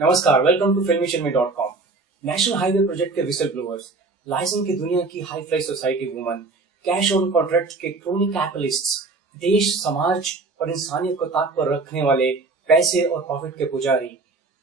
नमस्कार, welcome to filmishami.com। National highway project के whistle blowers, licence की दुनिया की high fly society woman, cash on contract के क्रोनी कैपिटलिस्ट्स, देश, समाज और इंसानियत को ताक पर रखने वाले पैसे और प्रॉफिट के पुजारी,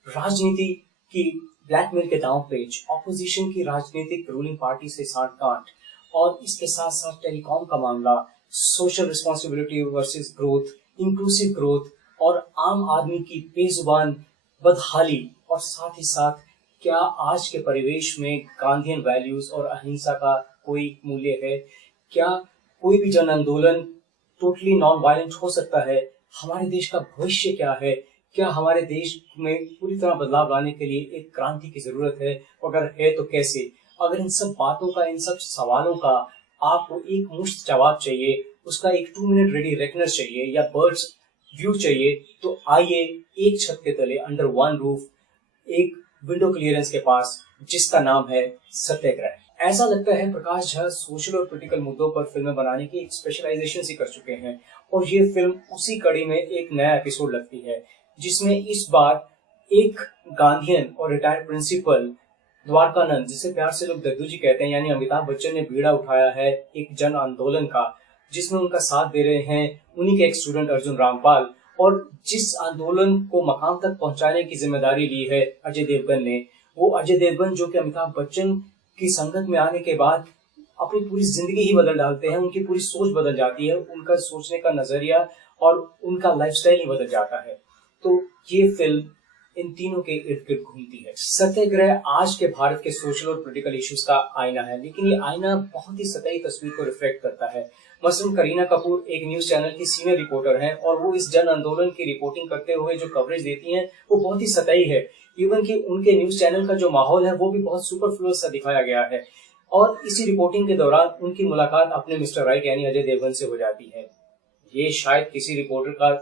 राजनीति की ब्लैकमेल के दांव पेच, ऑपोजिशन की राजनीतिक रूलिंग पार्टी से साठ-गांठ और इसके साथ साथ टेलीकॉम का मामला, social responsibility versus growth, inclusive growth और आम आदमी की बेजुबान बदहाली और साथ ही साथ क्या आज के परिवेश में गांधीयन वैल्यूज और अहिंसा का कोई मूल्य है? क्या कोई भी जन आंदोलन टोटली नॉन वायलेंट हो सकता है? हमारे देश का भविष्य क्या है? क्या हमारे देश में पूरी तरह बदलाव लाने के लिए एक क्रांति की जरूरत है? अगर है तो कैसे? अगर इन सब बातों का, इन सब सवालों का आपको एक मुश्त जवाब चाहिए, उसका एक 2 मिनट रेडी रेकनर चाहिए या बर्ड्स व्यू चाहिए, तो आइए एक छत के तले, अंडर वन रूफ, एक विंडो क्लियरेंस के पास, जिसका नाम है सत्याग्रह। ऐसा लगता है प्रकाश झा सोशल और पॉलिटिकल मुद्दों पर फिल्में बनाने की एक स्पेशलाइजेशन ही कर चुके हैं और ये फिल्म उसी कड़ी में एक नया एपिसोड लगती है, जिसमें इस बार एक गांधीयन और रिटायर्ड प्रिंसिपल द्वारकानंद, जिसे प्यार से लोग दद्दू जी कहते हैं, यानी अमिताभ बच्चन ने बीड़ा उठाया है एक जन आंदोलन का, जिसमें उनका साथ दे रहे हैं उन्हीं के एक स्टूडेंट अर्जुन रामपाल, और जिस आंदोलन को मकाम तक पहुंचाने की जिम्मेदारी ली है अजय देवगन ने। वो अजय देवगन जो कि अमिताभ बच्चन की संगत में आने के बाद अपनी पूरी जिंदगी ही बदल डालते हैं, उनकी पूरी सोच बदल जाती है, उनका सोचने का नजरिया और उनका लाइफस्टाइल ही बदल जाता है। तो ये फिल्म इन तीनों के इर्द गिर्द घूमती है। सत्याग्रह आज के भारत के सोशल और पॉलिटिकल इश्यूज का आईना है, लेकिन ये आईना बहुत ही सतही तस्वीर को रिफ्लेक्ट करता है। मसलन करीना कपूर एक न्यूज चैनल की सीनियर रिपोर्टर हैं और वो इस जन आंदोलन की रिपोर्टिंग करते हुए जो कवरेज देती हैं वो बहुत ही सतही है। इवन कि उनके न्यूज चैनल का जो माहौल है वो भी बहुत सुपरफ्लुअस सा दिखाया गया है। और इसी रिपोर्टिंग के दौरान उनकी मुलाकात अपने मिस्टर राइट यानी अजय देवगन से हो जाती है। ये शायद किसी रिपोर्टर का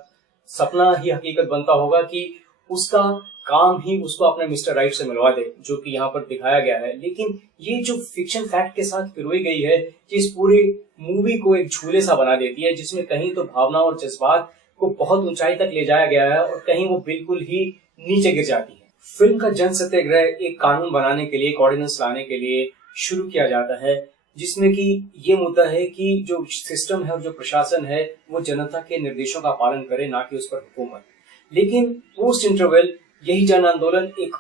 सपना ही हकीकत बनता होगा कि उसका काम ही उसको अपने मिस्टर राइट से मिलवा दे, जो कि यहाँ पर दिखाया गया है। लेकिन ये जो फिक्शन फैक्ट के साथ पिरोई गई है, इस पूरी मूवी को एक झूले सा बना देती है, जिसमें कहीं तो भावना और जज्बात को बहुत ऊंचाई तक ले जाया गया है और कहीं वो बिल्कुल ही नीचे गिर जाती है। फिल्म का जन सत्याग्रह एक कानून बनाने के लिए, एक ऑर्डिनेंस लाने के लिए शुरू किया जाता है, जिसमें कि ये मुद्दा है कि जो सिस्टम है और जो प्रशासन है वो जनता के निर्देशों का पालन करे, ना कि उस पर हुकूमत। लेकिन पोस्ट इंटरवल यही जन आंदोलन एक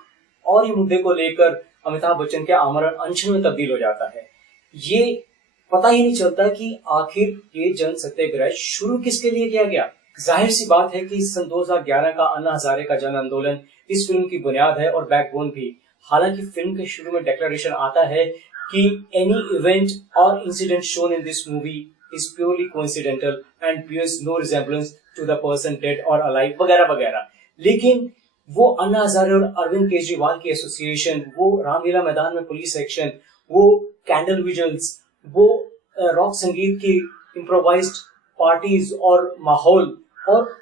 और ही मुद्दे को लेकर अमिताभ बच्चन के आमरण अनशन में तब्दील हो जाता है। ये पता ही नहीं चलता कि आखिर ये जन सत्याग्रह शुरू किसके लिए किया गया। जाहिर सी बात है कि सन 2011 का अन्ना हजारे का जन आंदोलन इस फिल्म की बुनियाद है और बैकबोन भी। हालांकि फिल्म के शुरू में डिक्लेरेशन आता है कि any event or incident shown in this movie is purely coincidental and bears no resemblance to the person dead or alive, वगैरह वगैरह। लेकिन वो अन्ना हजारे और अरविंद केजरीवाल की एसोसिएशन, वो रामलीला मैदान में पुलिस एक्शन, वो कैंडल विजुअल्स, वो रॉक संगीत की इम्प्रोवाइज्ड पार्टीज और माहौल और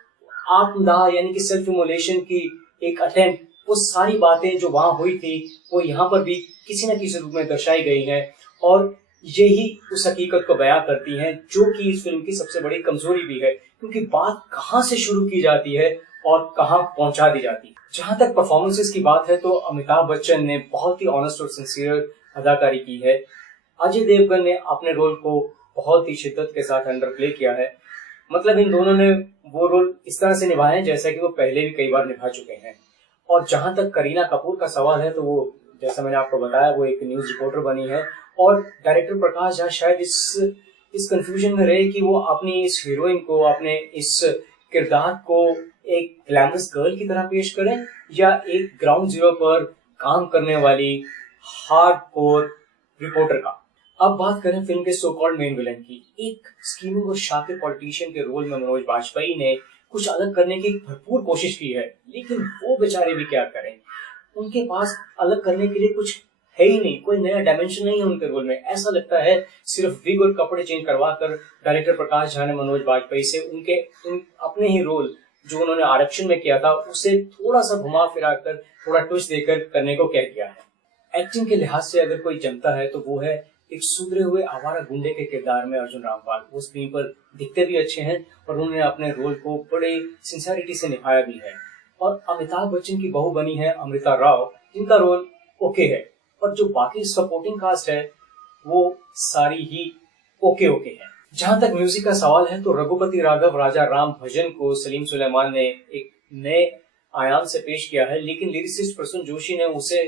आत्मदाह यानी कि सेल्फ इमोलेशन की एक अटेम्प्ट, वो सारी बातें जो वहां हुई थी वो यहाँ पर भी किसी न किसी रूप में दर्शाई गई हैं और यही उस हकीकत को बयां करती हैं, जो कि इस फिल्म की सबसे बड़ी कमजोरी भी है, क्योंकि बात कहाँ से शुरू की जाती है और कहाँ पहुंचा दी जाती है। जहां तक परफॉर्मेंसेस की बात है तो अमिताभ बच्चन ने बहुत ही ऑनेस्ट और सिंसियर अदाकारी की है। अजय देवगन ने अपने रोल को बहुत ही शिद्दत के साथ अंडर प्ले किया है। मतलब इन दोनों ने वो रोल इस तरह से निभाए हैं जैसा कि वो पहले भी कई बार निभा चुके हैं। और जहां तक करीना कपूर का सवाल है तो वो, जैसा मैंने आपको बताया, वो एक न्यूज रिपोर्टर बनी है और डायरेक्टर प्रकाश झा शायद इस कंफ्यूजन में रहे कि वो अपनी इस हीरोइन को, अपने इस किरदार को एक ग्लैमरस गर्ल की तरह पेश करें या एक ग्राउंड जीरो पर काम करने वाली हार्डकोर रिपोर्टर का। अब बात करें फिल्म के सो कॉल्ड मेन विलन की। एक स्कीमिंग और शातिर पॉलिटिशियन के रोल में मनोज बाजपेयी ने कुछ अलग करने की भरपूर कोशिश की है, लेकिन वो बेचारे भी क्या करें, उनके पास अलग करने के लिए कुछ है ही नहीं, कोई नया डायमेंशन नहीं है उनके रोल में। ऐसा लगता है सिर्फ विग और कपड़े चेंज करवा कर डायरेक्टर प्रकाश झा ने मनोज बाजपेयी से अपने ही रोल जो उन्होंने आरक्षण में किया था उसे थोड़ा सा घुमा फिरा कर, थोड़ा ट्विस्ट देकर करने को कह दिया है। एक्टिंग के लिहाज से अगर कोई जमता है तो वो है एक सुधरे हुए आवारा गुंडे के किरदार में अर्जुन रामपाल। वो स्क्रीन पर दिखते भी अच्छे हैं और उन्होंने अपने रोल को बड़े सिंसियरिटी से निभाया भी है। और अमिताभ बच्चन की बहू बनी है अमृता राव, जिनका रोल ओके है, और जो बाकी सपोर्टिंग कास्ट है वो सारी ही ओके है। जहां तक म्यूजिक का सवाल है तो रघुपति राघव राजा राम भजन को सलीम सुलेमान ने एक नए आयाम से पेश किया है, लेकिन लिरिसिस्ट प्रसून जोशी ने उसे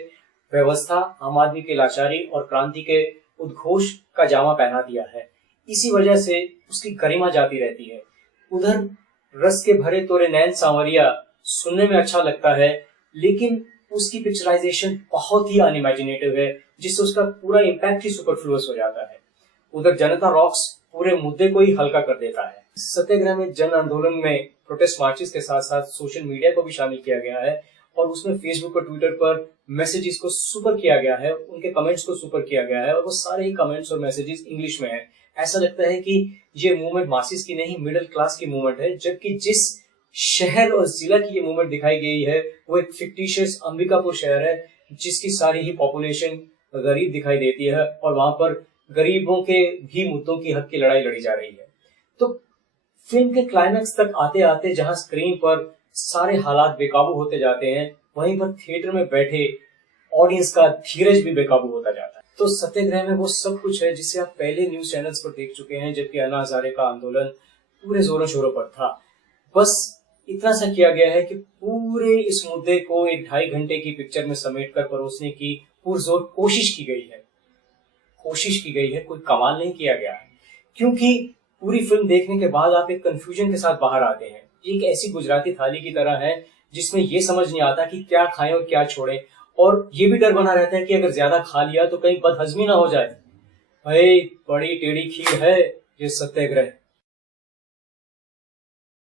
व्यवस्था, आम आदमी की लाचारी और क्रांति के उद्घोष का जामा पहना दिया है। इसी वजह से उसकी गरिमा जाती रहती है। उधर रस के भरे तोरे नैन सांवरिया सुनने में अच्छा लगता है, लेकिन उसकी पिक्चराइजेशन बहुत ही अनइमेजिनेटिव है, जिससे उसका पूरा इम्पैक्ट ही सुपरफ्लुअस हो जाता है। उधर जनता रॉक्स पूरे मुद्दे को ही हल्का कर देता है। सत्याग्रह में जन आंदोलन में प्रोटेस्ट मार्चेस के साथ साथ सोशल मीडिया को भी शामिल किया गया है, और उसमें फेसबुक और ट्विटर पर मैसेजेस को सुपर किया गया है, उनके कमेंट्स को सुपर किया गया है, और वो सारे ही कमेंट्स और मैसेजेस इंग्लिश में है। ऐसा लगता है कि ये मूवमेंट मासिस की नहीं, मिडिल क्लास की मूवमेंट है, जबकि जिस शहर और जिला की ये मूवमेंट दिखाई गई है वो एक फिक्टिशियस अंबिकापुर शहर है, जिसकी सारी ही पॉपुलेशन गरीब दिखाई देती है, और वहां पर गरीबों के भी मुद्दों की हक की लड़ाई लड़ी जा रही है। तो फिल्म के क्लाइमैक्स तक आते आते जहां स्क्रीन पर सारे हालात बेकाबू होते जाते हैं, वहीं पर थिएटर में बैठे ऑडियंस का धीरज भी बेकाबू होता जाता है। तो सत्याग्रह में वो सब कुछ है जिसे आप पहले न्यूज चैनल्स पर देख चुके हैं, जबकि अन्ना हजारे का आंदोलन पूरे जोरों शोरों पर था। बस इतना सा किया गया है कि पूरे इस मुद्दे को एक 2.5 घंटे की पिक्चर में समेटकर परोसने की पुरजोर कोशिश की गई है, कोई कमाल नहीं किया गया है। क्योंकि पूरी फिल्म देखने के बाद आप एक कंफ्यूजन के साथ बाहर आते हैं। एक ऐसी गुजराती थाली की तरह है जिसमें ये समझ नहीं आता कि क्या खाएं और क्या छोड़ें, और ये भी डर बना रहता है कि अगर ज्यादा खा लिया तो कहीं बदहजमी ना हो जाए। भाई बड़ी टेढ़ी खीर है ये सत्याग्रह।